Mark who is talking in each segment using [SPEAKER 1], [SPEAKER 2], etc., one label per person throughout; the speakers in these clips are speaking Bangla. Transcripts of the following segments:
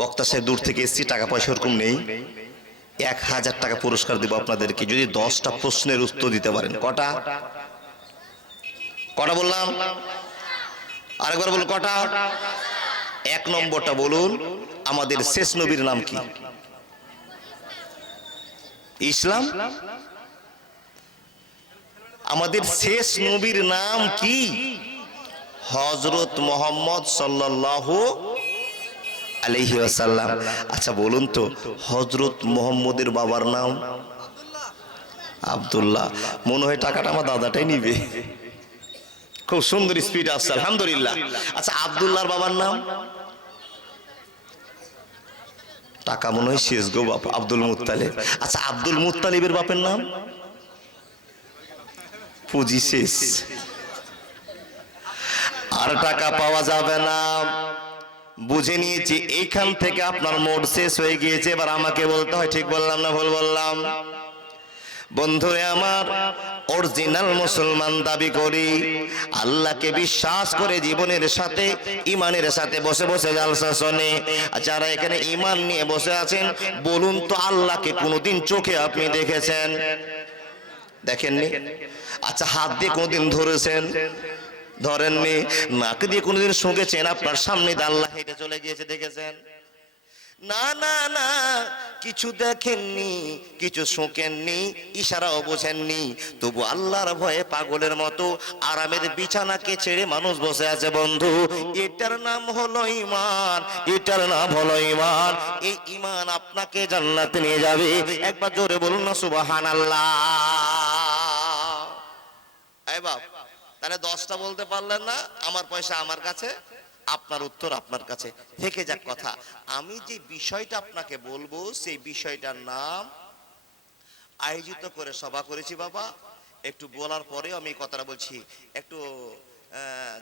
[SPEAKER 1] বক্তা সাহেব দূর থেকে এসছি, টাকা পয়সা ওরকম নেই। এক হাজার টাকা পুরস্কার দেবো আপনাদেরকে, যদি দশটা প্রশ্নের উত্তর দিতে পারেন। কটা? কটা বললাম? আরেকবার বলুন, কটা? এক নম্বরটা বলুন, আমাদের শেষ নবীর নাম কি? ইসলাম? আমাদের শেষ নবীর নাম কি? হজরত মোহাম্মদ সাল্লাল্লাহু আলাইহি ওয়াসাল্লাম। আচ্ছা বলুন তো হজরত মোহাম্মদের বাবার নাম? আব্দুল্লাহ। মনে হয় টাকাটা আমার দাদাটাই নিবে। খুব সুন্দর স্পিড আসছে, আলহামদুলিল্লাহ। আচ্ছা আব্দুল্লাহর বাবার নাম? টাকা মনে হয় শেষ গো বাপ, আব্দুল মুত্তালিব। আচ্ছা আব্দুল মুত্তালিবের বাপের নাম? পুঁজি শেষ। আর টাকা পাওয়া যাবে না। বুঝে নিয়েছি এইখান থেকে আপনার মোড শেষ হয়ে গিয়েছে। এবার আমাকে বলতে হয়, ঠিক বললাম না ভুল বললাম? বন্ধুরে আমার অরিজিনাল মুসলমান দাবি করি, আল্লাহকে বিশ্বাস করে জীবনের সাথে, ইমানের সাথে বসে বসে জালসা শোনে। যারা এখানে ইমান নিয়ে বসে আছেন, বলুন তো আল্লাহকে কোনোদিন চোখে আপনি দেখেছেন? দেখেননি? আচ্ছা হাত দিয়ে কোনোদিন ধরেছেন? ধরেননি, নাক দিয়ে কোনোদিন শুঁকেছেন আপনার সামনে দিয়ে আল্লাহ হেঁটে চলে গিয়েছে, দেখেছেন? না না না, কিছু দেখেননি, কিছু শোকেননি, ইশারাও বোঝেননি। তবু আল্লাহর ভয়ে পাগলের মতো আরামের বিছানাকে ছেড়ে মানুষ বসে আছে, বন্ধু। এটার নাম হলো ইমান এটার নাম হলো ইমান এই ইমান আপনাকে জান্নাতে নিয়ে যাবে। একবার জোরে বলুন না সুবাহান আল্লাহ বাপ। তাহলে দশটা বলতে পারলেন না, আমার পয়সা আমার কাছে, আপনার উত্তর আপনার কাছে। থেকে যাক কথা। আমি যে বিষয়টা আপনাকে বলব, সেই বিষয়টার নাম আয়োজিত করে সভা করেছি বাবা। একটু বলার পরেও আমি কথাটা বলছি। একটু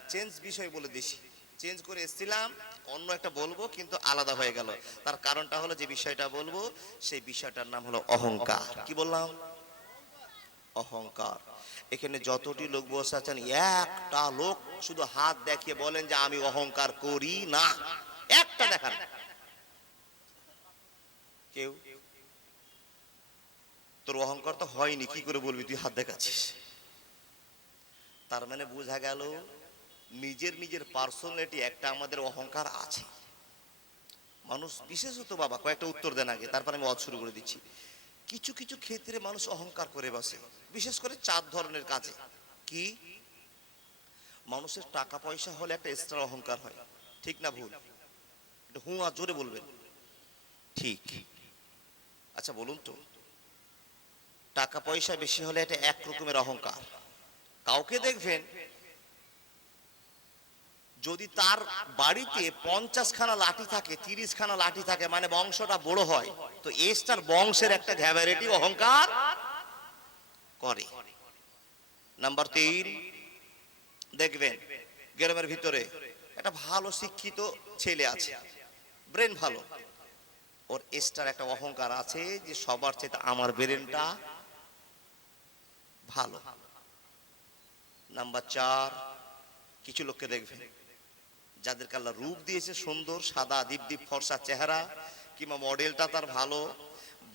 [SPEAKER 1] চেঞ্জ বিষয় বলে দিছি। চেঞ্জ করে এসেছিলাম, অন্য একটা বলব, কিন্তু আলাদা হয়ে গেল। তার কারণটা হলো যে বিষয়টা বলব, সেই বিষয়টার নাম হলো অহংকার। কি বললাম? অহংকার। এখানে যতটি লোক বসে আছেন, একটা লোক শুধু হাত দেখিয়ে বলেন যে, আমি অহংকার করি না। একটা দেখান। কেউ? তোর অহংকার তো হয়নি, কি করে বলবি? তুই হাত দেখাচ্ছিস। তার মানে বোঝা গেল, নিজের নিজের পার্সোনালিটি একটা আমাদের অহংকার আছে। মানুষ বিশেষত বাবা, কয়েকটা উত্তর দেন আগে, তারপর আমি অদ শুরু করে দিচ্ছি। কিছু কিছু ক্ষেত্রে মানুষ অহংকার করে বসে, বিশেষ করে চার ধরনের কাজে। কি? মানুষের টাকা পয়সা হলে একটা এক্সট্রা অহংকার হয়। ঠিক না ভুল? একটু হুঁ আর জোরে বলবেন। ঠিক। আচ্ছা বলুন তো। টাকা পয়সা বেশি হলে এটা এক রকমের অহংকার। কাউকে দেখবেন যদি তার বাড়িতে পঞ্চাশ খানা লাঠি থাকে তিরিশ খানা লাঠি থাকে মানে বংশটা বড় হয়, তো এসটার বংশের একটা ঘ্যাভারিটি অহংকার করে। নাম্বার তিন, দেখবেন গ্রামের ভিতরে একটা ভালো শিক্ষিত ছেলে আছে, ব্রেন ভালো। ওর এসটার একটা অহংকার আছে যে সবার চেয়ে আমার ব্রেনটা ভালো। নাম্বার চার, কিছু লোককে দেখবেন যাদেরকে আল্লাহ রূপ দিয়েছে সুন্দর, সাদা, দীপ দীপ, ফর্সা চেহারা, কিংবা মডেলটা তার ভালো।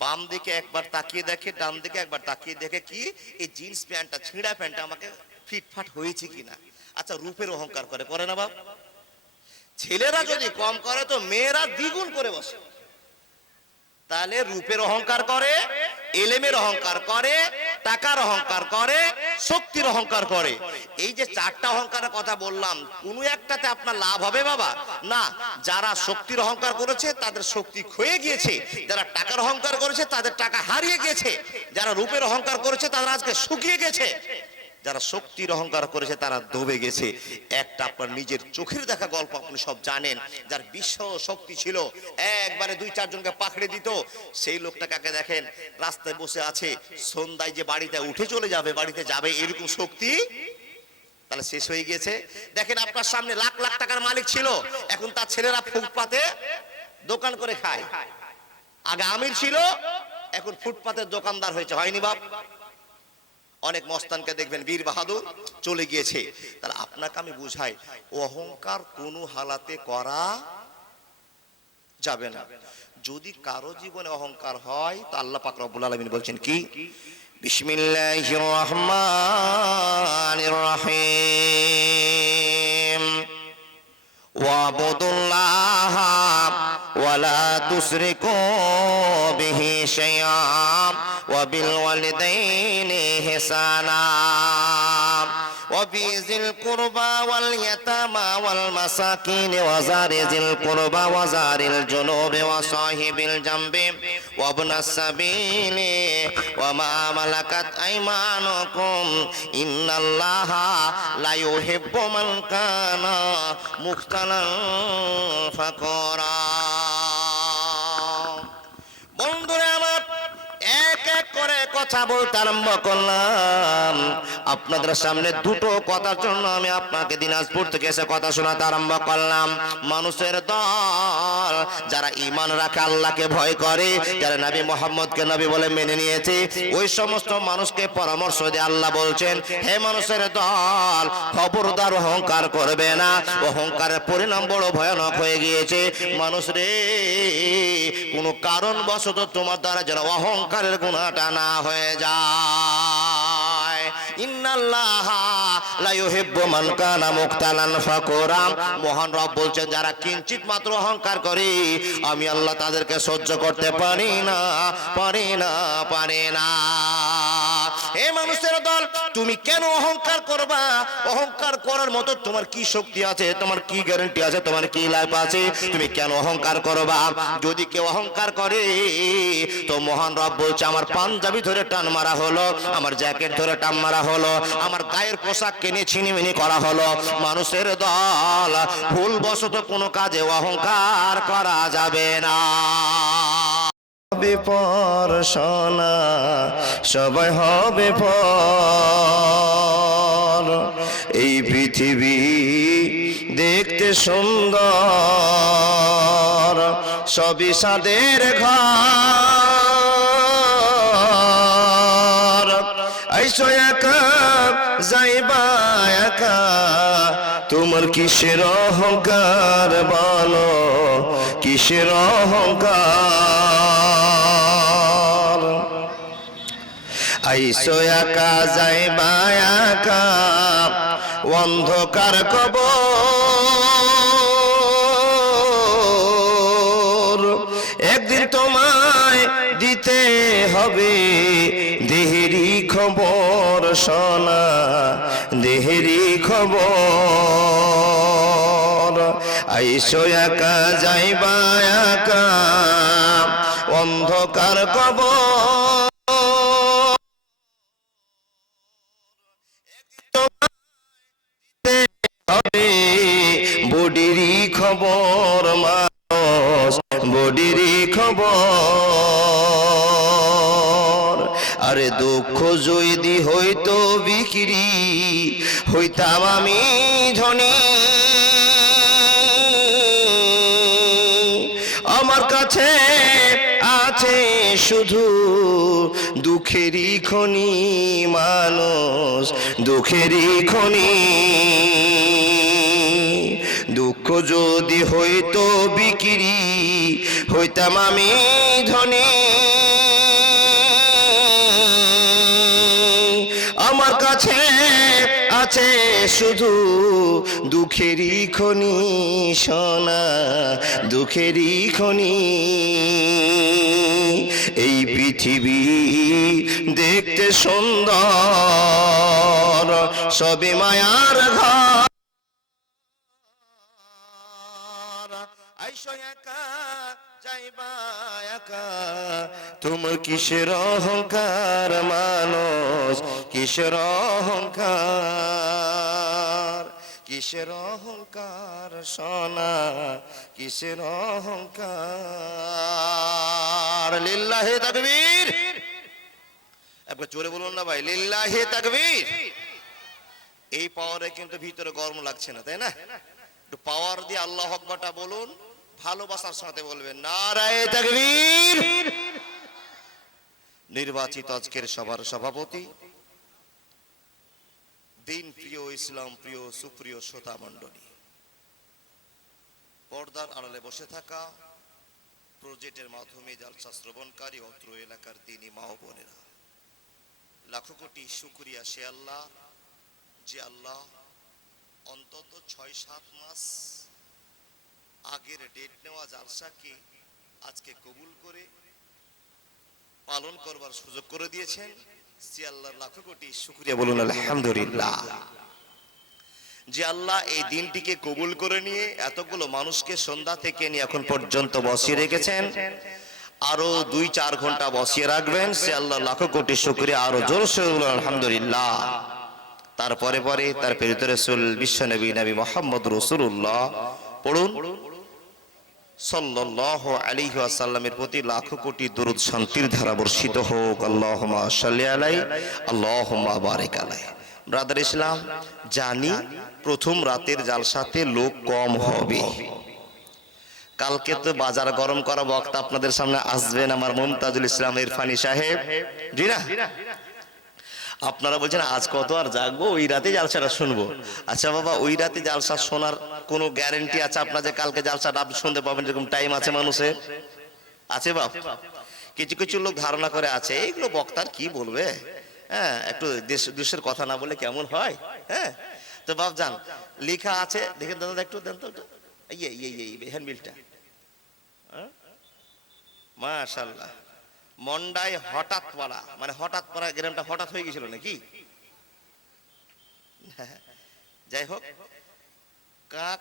[SPEAKER 1] বাম দিকে একবার তাকিয়ে দেখে, ডান দিকে একবার তাকিয়ে দেখে কি, এই জিন্স প্যান্টটা, ছিঁড়া প্যান্টটা আমাকে ফিটফাট হয়েছে কিনা। আচ্ছা রূপের অহংকার করে করে না বাপ। ছেলেরা যদি কম করে তো মেয়েরা দ্বিগুণ করে বসে। তাহলে রূপের অহংকার করে, এলেমের অহংকার করে টাকার অহংকার করে, শক্তির অহংকার করে। এই যে চারটা অহংকারের কথা বললাম, কোনো একটাতে আপনার লাভ হবে বাবা? না, যারা শক্তির অহংকার করেছে, তাদের শক্তি ক্ষয়ে গিয়েছে। যারা টাকার অহংকার করেছে, তাদের টাকা হারিয়ে গেছে যারা রূপের অহংকার করেছে, তারা আজকে শুকিয়ে গেছে। যারা শক্তির অহংকার করেছে, তারা দবে গেছে। একটা আপনার নিজের চোখের দেখা গল্প আপনি সব জানেন। যার বিশ্ব শক্তি ছিল, একবারে দুই চারজনকে পাকড়ে দিত। সেই লোকটা কাকে দেখেন? রাস্তায় বসে আছে, সন্ধ্যায় যে বাড়িতে উঠে চলে যাবে, বাড়িতে যাবে, এরকম শক্তি? তাহলে শেষ হয়ে গিয়েছে। দেখেন আপনার সামনে লাখ লাখ টাকার মালিক ছিল। এখন তার ছেলেরা ফুটপাতে দোকান করে খায়। আগে আমির ছিল, এখন ফুটপাতের দোকানদার হয়েছে। হয়নি বাপ? অনেক মস্তানকে দেখবেন, বীর বাহাদুর চলে গিয়েছে। তাহলে আপনাকে আমি বুঝাই, অহংকার কোন হালাতে করা যাবে না। যদি কারও জীবনে অহংকার হয়, তা আল্লাহ পাক রব্বুল আলামিন বলছেন কি? বিসমিল্লাহির রহমানির রহিম। ওয়াবুদুল ولا تشركوا به شيئا وبالوالدين إحسانا. وفي ذي القربى واليتامى والمساكين وزار ذي القربى وزار الجنوب وصاحب الجنب وابن السبيل وما ملكت أيمانكم إن الله لا يحب من كان مختلا فقرا বন্ধুরা করে কথা বলতে আরম্ভ করলাম। আপনাদের সামনে দুটো কথার জন্য আমি আপনাকে দিনাজপুর থেকে এসে কথা শোনাতে আরম্ভ করলাম। মানুষের দল যারা ইমান রাখে, আল্লাহকে ভয় করে, যারা নবী মোহাম্মদকে নবী বলে মেনে নিয়েছে, ওই সমস্ত মানুষকে পরামর্শ দিয়ে আল্লাহ বলছেন, হে মানুষের দল, খবরদার অহংকার করবে না। অহংকারের পরিণাম বড় ভয়ানক হয়ে গিয়েছে। মানুষ রে, কোনো কারণবশত তোমার দ্বারা যেন অহংকারের গুণাটা না হয়ে যায়। ইন্নাল্লাহ মহান রব বলছেন, যারা কিঞ্চিত মাত্র অহংকার করে, আমি আল্লাহ তাদেরকে সহ্য করতে পারি না পারি না পারি না। হে মানুষের দল, তুমি কেন অহংকার করবা? অহংকার করার মতো তোমার কি শক্তি আছে? তোমার কি গ্যারান্টি আছে? তোমার কি লাইফ আছে? তুমি কেন অহংকার করবা? যদি কেউ অহংকার করে, তো মহান রব বলছে, আমার পাঞ্জাবি ধরে টান মারা হলো, আমার জ্যাকেট ধরে টান মারা হলো, আমার গায়ের পোশাক কিনে ছিনিমিনি করা হলো। মানুষের দল, ভুলবশত কোনো কাজে অহংকার করা যাবে না।
[SPEAKER 2] হবে পড়াশোনা সবাই হবে পর। এই পৃথিবী দেখতে সুন্দর, সবই সাদের ঘর। আইসো একা, যাইবা একা, তোমার কিসের অহংকার বলো, কিসের অহংকার? আইসো একা যাইবা একা অন্ধকার কবর। একদিন তোমায় দিতে হবে দেহেরি খবর শোনা দেহেরি খবর। আইসো একা যাইবা একা অন্ধকার কবর। হবে বডিরই খবর মানুষ বডিরই খবর। আরে দুঃখ যদি হইতো বিক্রি, হইতাম আমি ধনী। আমার কাছে আছে শুধু দুঃখেরই খনি মানুষ দুঃখেরই খনি। দুঃখ যদি হইতো বিক্রি হইতাম আমি ধনী। শুধু দুঃখেরই খনি, সোনা, দুঃখেরই খনি। এই পৃথিবী দেখতে সুন্দর, সবে মায়ার ঘর। তোমার কিসের অহংকার, মানুষ কিসের অহংকার? কিসের অহংকার সোনা, কিসের অহংকার? লিল্লাহে তাকবীর। একবার জোরে বলুন না ভাই, লিল্লাহে তাকবীর। এই পাওয়ারে কিন্তু ভিতরে গরম লাগছে না, তাই না? একটু পাওয়ার দিয়ে আল্লাহ আকবারটা বলুন, ভালোবাসার সাথে বলবেন, নারায়ে তাকবীর। নির্বাচিত আজকের সভার সভাপতি দিন প্রিয় ইসলাম প্রিয় সুপ্রিয় শ্রোতা মণ্ডলী। পর্দার আড়ালে বসে থাকা প্রজেক্টের মাধ্যমে জালসা শ্রবণকারী অত্র এলাকার দিনী মা বোনেরা। লাখো কোটি শুক্রিয়া সে আল্লাহ যে আল্লাহ অন্তত ছয় সাত মাস আগের ডেট নেওয়া জালসাকে আজকে কবুল করে পালন করবার সুযোগ করে দিয়েছেন। যে আল্লাহ এই দিনটিকে কবুল করে নিয়ে এতগুলো মানুষকে সন্ধ্যা থেকে নিয়ে এখন পর্যন্ত বসিয়ে রেখেছেন। আরও দুই চার ঘণ্টা বসিয়ে রাখবেন। সে আল্লাহ, লাখো কোটি শুক্রিয়া, আরও জোর আলহামদুলিল্লাহ। তারপরে পরে তার প্রেরিত রসুল বিশ্ব নবী নবী মোহাম্মদ রসুল্লাহ পড়ুন। প্রতি লাখো কোটি শান্তির আলাই বারিক আলাই ব্রাদার ইসলাম, জানি প্রথম রাতের জালসাতে লোক কম হবে। কালকে তো বাজার গরম করা বক্তা আপনাদের সামনে আসবেন আমার মুমতাজুল ইসলাম ইরফানি সাহেব। আপনারা বলছেন, আজ কত আর জাগবো? ওই রাতে জালসাটা শুনব। আচ্ছা বাবা, ওই রাতে জালসা শোনার কোনো গ্যারেন্টি আছে আপনার যে কালকে জালসাটা আপনি শুনতে পাবেন? এরকম টাইম আছে মানুষের। আছে বাপ। কিছু কিছু লোক ধারণা করে আছে, এইগুলো বক্তার কি বলবে? হ্যাঁ একটু দেশ, দেশের কথা না বলে কেমন হয়? হ্যাঁ তো বাপ যান, লেখা আছে, দেখেন দাদা, একটু দেন তো। ইয়ে ইয়ে ইয়ে হ্যান্ডবিলটা মাশাল্লাহ মন্ডায় হঠাৎ পড়া মানে হঠাৎ পড়া গ্রামটা হঠাৎ হয়ে গেছিল নাকি? যাই হোক, কাক,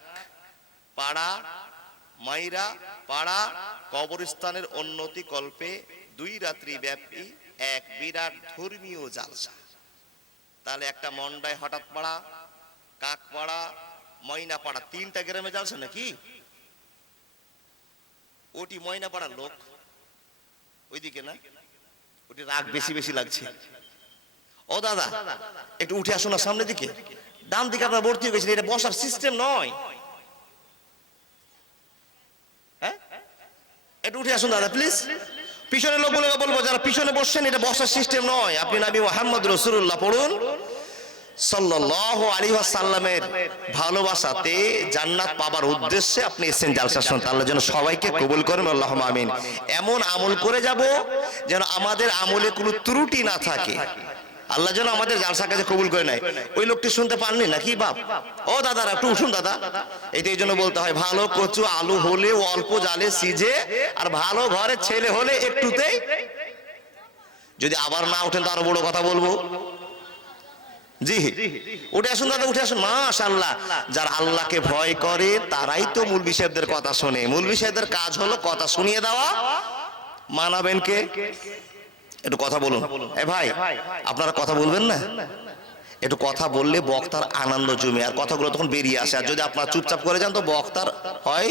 [SPEAKER 2] পাড়া, মাইরা, পাড়া, কবরস্থানের উন্নতি কল্পে দুই রাত্রি ব্যাপী এক বিরাট ধর্মীয় জালসা। তাহলে একটা মন্ডায় হঠাৎ পাড়া, কাক পাড়া ময়না পাড়া, তিনটা গ্রামে জালসা নাকি? ওটি ময়না পাড়ার লোক। ওইদিকে না? ওটি রাগ বেশি বেশি লাগছে। ও দাদা একটু উঠে আসুন না সামনের দিকে। ডান দিকে আপনার ভর্তি হয়ে গেছেন এটা বসার সিস্টেম নয়। হ্যাঁ? একটু উঠে আসুন দাদা প্লিজ পিছনে লোকগুলোকে বলব যারা পিছনে বসছেন এটা বসার সিস্টেম নয়। আপনি নাবি মোহাম্মদ রসুল্লাহ পড়ুন। ভালোবাসাতে জান্নাত পাবার উদ্দেশ্যে আপনি এসেছেন জালসা আল্লাহ যেন সবাইকে কবুল করেন আমিন। এমন আমল করে যেন আমাদের আমলে কোনো ত্রুটি না থাকে। আল্লাহ যেন আমাদের কাছে কবুল করে নেয়। ওই লোকটি শুনতে পাননি নাকি বাপ? ও দাদারা, একটু উঠুন দাদা। এইটা এই জন্য বলতে হয়, ভালো কচু আলু হলে অল্প জালে সিজে, আর ভালো ঘরের ছেলে হলে একটুতেই। যদি আবার না ওঠেন তো আরও বড় কথা বলব। জি। উঠে আসুন দাদা, উঠে আসুন। মাশাল্লাহ যারা আল্লাহকে ভয় করে, তারাই তো মূল সাহেবদের কথা শোনে। মূল সাহেবদের কাজ হলো কথা শুনিয়ে দেওয়া। মানাবেন কে? একটু কথা বলুন। এ ভাই, আপনারা কথা বলবেন না? একটু কথা বললে বক্তার আনন্দ জমে। আর কথাগুলো তখন বেরিয়ে আসে। আর যদি আপনার চুপচাপ করে যান, তো বক্তার হয়,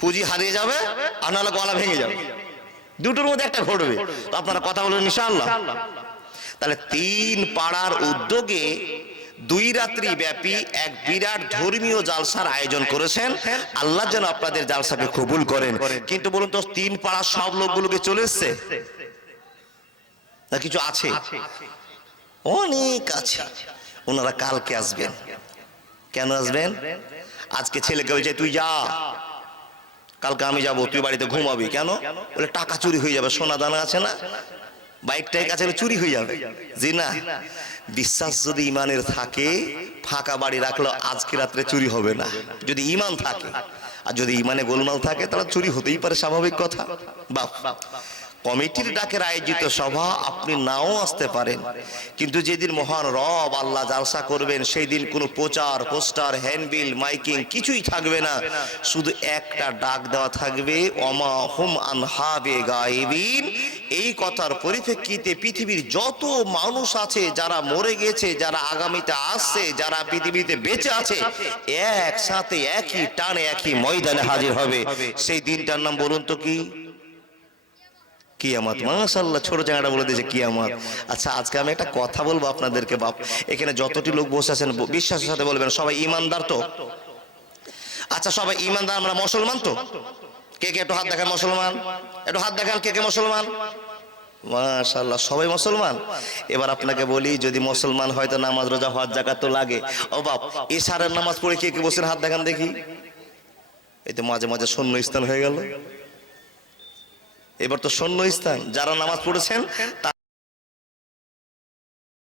[SPEAKER 2] পুঁজি হারিয়ে যাবে, আর নাহলে গলা ভেঙে যাবে। দুটোর মধ্যে একটা ঘটবে। তো আপনারা কথা বলবেন ইনশাআল্লাহ। তাহলে তিন পাড়ার উদ্যোগে দুই রাত্রি ব্যাপী এক বিরাট ধর্মীয় জালসার আয়োজন করেছেন। আল্লাহ যেন আপনাদের জালসাকে কবুল করেন। কিন্তু বলুন তো, তিন পাড়ার সব লোকগুলোকে চলে এসছে? না, কিছু আছে? অনেক আছে। ওনারা কালকে আসবেন। কেন আসবেন? আজকে ছেলেকে বলছে, তুই যা। কালকে আমি যাব, তুই বাড়িতে ঘুমাবি। কেন? বলে, টাকা চুরি হয়ে যাবে, সোনা দানা আছে না? বাইকটাই কাছে চুরি হয়ে যাবে। জি না। বিশ্বাস যদি ইমানের থাকে, ফাঁকা বাড়ি রাখল আজকে রাত্রে চুরি হবে না। যদি ইমান থাকে, আর যদি ইমানে গোলমাল থাকে, তাহলে চুরি হতেই পারে, স্বাভাবিক কথা। বাপ কমিটির ডাকের আয়োজিত সভা আপনি নাও আসতে পারেন। কিন্তু যেদিন মহান রব আল্লাহ জালসা করবেন সেই দিন কোনো প্রচার পোস্টার হ্যান্ডবিল মাইকিং কিছুই থাকবে না। শুধু একটা ডাক দেওয়া থাকবে অমা হুম আনহাবে গায়েবিন। এই কথার পরিপ্রেক্ষিতে পৃথিবীর যত মানুষ আছে যারা মরে গেছে যারা আগামীতে আসছে যারা পৃথিবীতে বেঁচে আছে একসাথে একই টানে একই ময়দানে হাজির হবে। সেই দিনটার নাম বলুন তো কি? কিয়ামত। মাশাল্লাহ ছোট জায়গাটা বলে দিয়েছে কিয়ামত। আচ্ছা আজকে আমি একটা কথা বলব আপনাদেরকে বাপ। এখানে যতটি লোক বসে আছেন, বিশ্বাসের সাথে বলবেন, সবাই ইমানদার তো? আচ্ছা সবাই ইমানদার, আমরা মুসলমান তো? কে কে, একটু হাত দেখান মুসলমান? একটু হাত দেখান, কে কে মুসলমান? মাশাল্লাহ সবাই মুসলমান? এবার আপনাকে বলি, যদি মুসলমান হয়তো নামাজ, রোজা হওয়ার জাকাত তো লাগে। ও বাপ, এশারের নামাজ পড়ে কে কে বসেন? হাত দেখান দেখি। এই তো মাঝে মাঝে শূন্য স্থান হয়ে গেল।
[SPEAKER 1] এবার তো সৈন্য স্থান। যারা নামাজ পড়েছেন